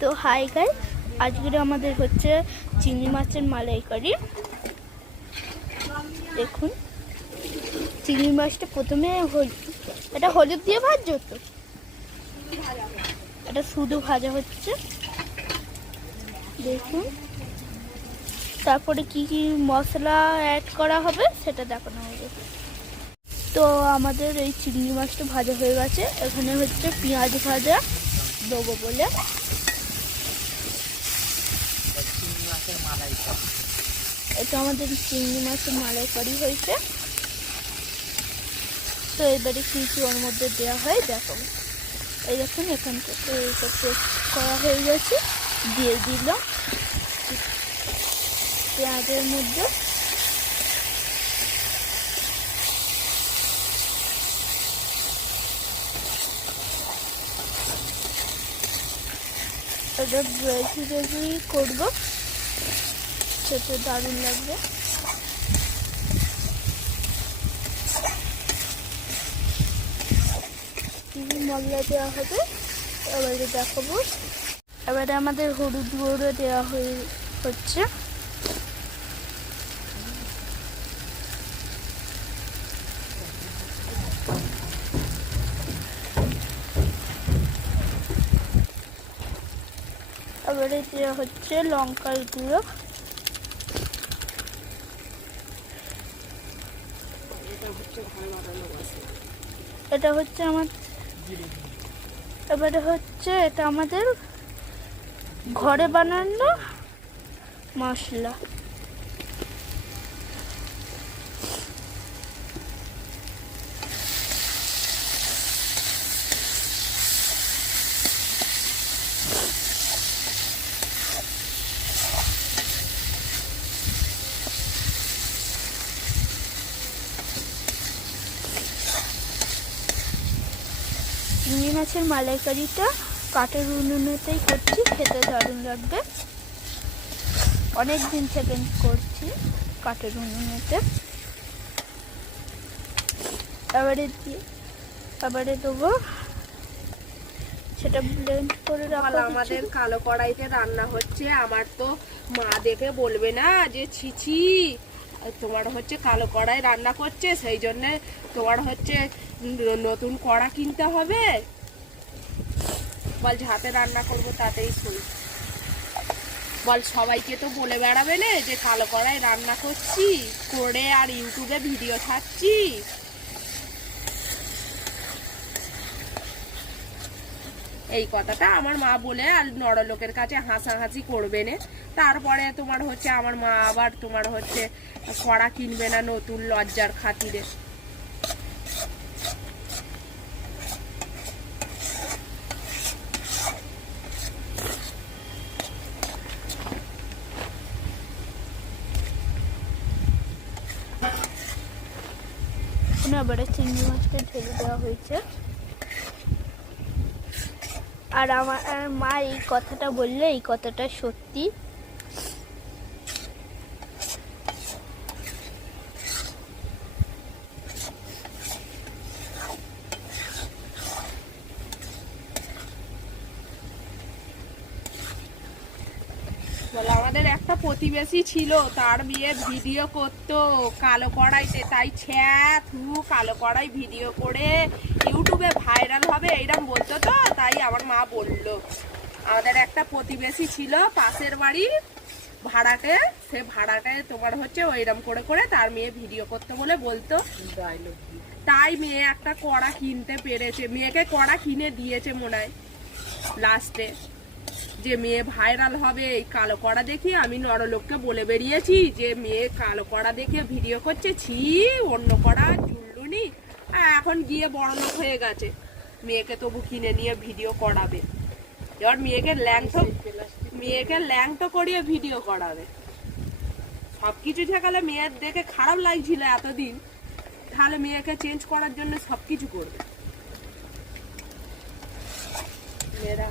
তো hi guys, আজকে আমাদের হচ্ছে চিংড়ি মাছের মালাইকারি। দেখুন চিংড়ি মাছটা প্রথমে এটা হলুদ দিয়ে ভাজছো তো, এটা শুধু ভাজা হচ্ছে। দেখুন তারপরে কি কি মশলা অ্যাড করা হবে সেটা দেখানো হবে। তো আমাদের এই চিংড়ি মাছটা ভাজা হয়ে গেছে। এখানে হচ্ছে পেঁয়াজ ভাজা দেবো বলে, এটা আমাদের চিংড়ি মাছের মালাইকারি হয়েছে। তো এবারে কিছু ওর মধ্যে দেওয়া হয় দেখাবো। এই দেখুন এখান থেকে এটা পেস্ট করা হয়ে গেছে, দিয়ে দিলাম পেঁয়াজের মধ্যে। এটা গ্রেভি গ্রেভি করবো, খেতে দারুণ লাগবে। কি মশলা দেওয়া হবে এবারে দেখাবো। এবারে আমাদের হলুদ গুঁড়ো দেওয়া হচ্ছে। এবারে দেওয়া হচ্ছে লঙ্কার গুঁড়ো। এটা হচ্ছে এবারে হচ্ছে এটা আমাদের ঘরে বানানো মশলা। চিংড়ি মাছের মালাইকারিটা কাঠের উনুনেতেই করছি, খেতে দারুণ লাগবে। অনেক দিন থেকে করছি কাঠের উনুনেতে। এবারে দেবো সেটা ব্লেন্ড করে রাখা। আমাদের কালো কড়াইতে রান্না হচ্ছে। আমার তো মা দেখে বলবে না যে ছিছি তোমার হচ্ছে কালো কড়াই রান্না করছে, সেই জন্য তোমার হচ্ছে নতুন কড়া কিনতে হবে। বল হাতে রান্না করবো তাতেই শুনি। বল সবাইকে তো বলে বেড়াবে না যে কালো কড়াই রান্না করছি করে আর ইউটিউবে ভিডিও ছাড়ছি। এই কথাটা আমার মা বলে আর নড়লোকের কাছে হাসাহাসি করবে না। তারপরে তোমার হচ্ছে আমার মা আবার তোমার হচ্ছে কড়া কিনবে না নতুন লজ্জার খাতিরে। এবারে চিংড়ি মাছটা ঢেলে দেওয়া হয়েছে। আর আমার মা এই কথাটা বললে এই কথাটা সত্যি। বলে আমাদের একটা প্রতিবেশী ছিল, তার বিয়ে ভিডিও করতো কালো কড়াইতে, তাই থু কালো কড়াই ভিডিও করে ইউটিউবে ভাইরাল হবে এইরকম বলতো। তো তাই আমার মা বললো আমাদের একটা প্রতিবেশী ছিল পাশের বাড়ি ভাড়াটে, সে ভাড়াটে তোমার হচ্ছে ওইরকম করে করে তার মেয়ে ভিডিও করতে বলে বলতো। তাই মেয়ে একটা কড়া কিনতে পেরেছে, মেয়েকে কড়া কিনে দিয়েছে মনে হয় লাস্টে, যে মেয়ে ভাইরাল হবে এই কালো কড়া দেখি। আমি নরলোককে বলে বেরিয়েছি যে মেয়ে কালো কড়া দেখে ভিডিও করছে, ছি অন্য কড়া চুল্লুনি। এখন গিয়ে বড়লোক হয়ে গেছে, মেয়েকে তবু কিনে নিয়ে ভিডিও করাবে। এবার মেয়েকে ল্যাংটো করিয়ে ভিডিও করাবে। সবকিছু ঠেকালে মেয়ের দেখে খারাপ লাগছিল এতদিন, তাহলে মেয়েকে চেঞ্জ করার জন্য সবকিছু করবে মেয়েরা।